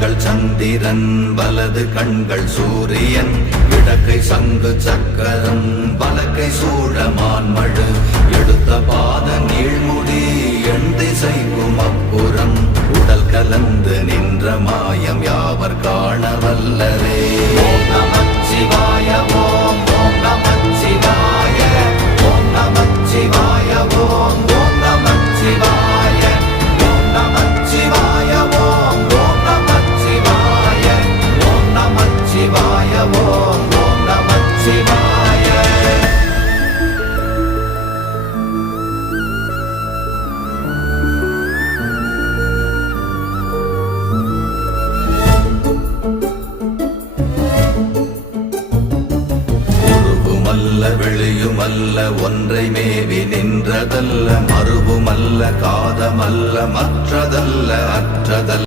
கண்கள் சந்திரன் வலது கண்கள் சூரியன் இடக்கை சங்கு சக்கரம் வலக்கை சூழமான்மழு எடுத்த பாத நீழ்முடி எண் திசைக்கும் அப்புறம் உடல் கலந்து நின்ற மாயம் யாவர் காண வல்லரே. ஓம் நமச்சிவாய ஓம் ஓம் நமச்சிவாய ஓம் நமச்சிவாய ஓம் ஓம் நமச்சிவாய ஓம் நமச்சிவாய ஓம் ஓம் நமச்சிவாய ஓம் நமச்சிவாய ஓம் ஓம் நமச்சிவாய. வெளியுமல்ல ஒன்றை மேவி நின்றதல்ல மறுவுமல்ல காதமல்ல மற்றதல்ல அற்றதல்ல